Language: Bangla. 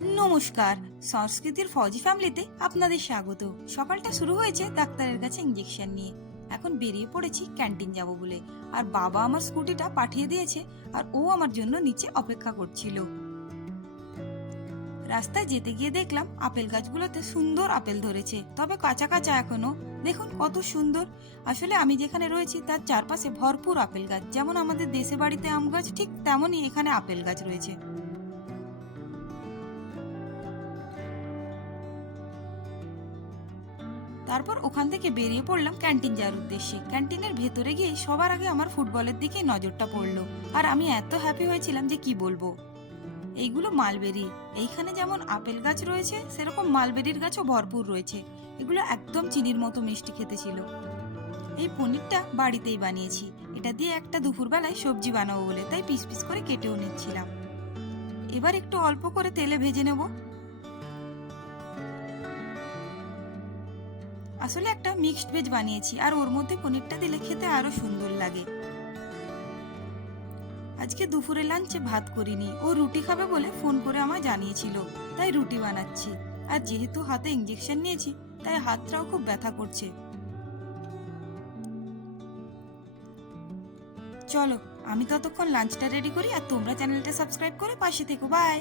নমস্কার। সংস্কৃতির ফৌজি ফ্যামিলিতে আপনাদের স্বাগত। সকালটা শুরু হয়েছে ডাক্তারের কাছে ইঞ্জেকশন নিয়ে। এখন বেরিয়ে পড়েছি ক্যান্টিন যাব বলে। আর বাবা আমার স্কুটিটা পাঠিয়ে দিয়েছে, আর ও আমার জন্য নিচে অপেক্ষা করছিল। রাস্তায় যেতে গিয়ে দেখলাম আপেল গাছগুলোতে সুন্দর আপেল ধরেছে, তবে কাঁচা কাঁচা এখনো। দেখুন কত সুন্দর। আসলে আমি যেখানে রয়েছি তার চারপাশে ভরপুর আপেল গাছ, যেমন আমাদের দেশে বাড়িতে আম গাছ, ঠিক তেমনই এখানে আপেল গাছ রয়েছে। তারপর ওখান থেকে বেরিয়ে পড়লাম ক্যান্টিন যাওয়ার উদ্দেশ্যে। ক্যান্টিনের ভেতরে গিয়ে সবার আগে আমার ফুটবলের দিকে নজরটা পড়লো। আর আমি এত হ্যাপি হয়েছিলাম যে কি বলবো। এইগুলো মালবেরি। এইখানে যেমন আপেল গাছ রয়েছে, সেরকম মালবেরির গাছও ভরপুর রয়েছে। এগুলো একদম চিনির মতো মিষ্টি খেতে ছিল। এই পনিরটা বাড়িতেই বানিয়েছি। এটা দিয়ে একটা দুপুরবেলায় সবজি বানাবো বলে তাই পিস পিস করে কেটেও নিচ্ছিলাম। এবার একটু অল্প করে তেলে ভেজে নেব। আসলে একটা মিক্সড ভেজ বানিয়েছি, আর ওর মধ্যে পনিরটা দিলে খেতে আরো সুন্দর লাগে। আজকে দুপুরে লাঞ্চে ভাত করিনি, ও রুটি খাবে বলে ফোন করে আমায় জানিয়েছিল, তাই রুটি বানাচ্ছি। আর যেহেতু হাতে ইঞ্জেকশন নিয়েছি, তাই হাতটাও খুব ব্যথা করছে। চলো, আমি ততক্ষণ লাঞ্চটা রেডি করি, আর তোমরা চ্যানেলটা সাবস্ক্রাইব করে পাশে থেকো। বাই।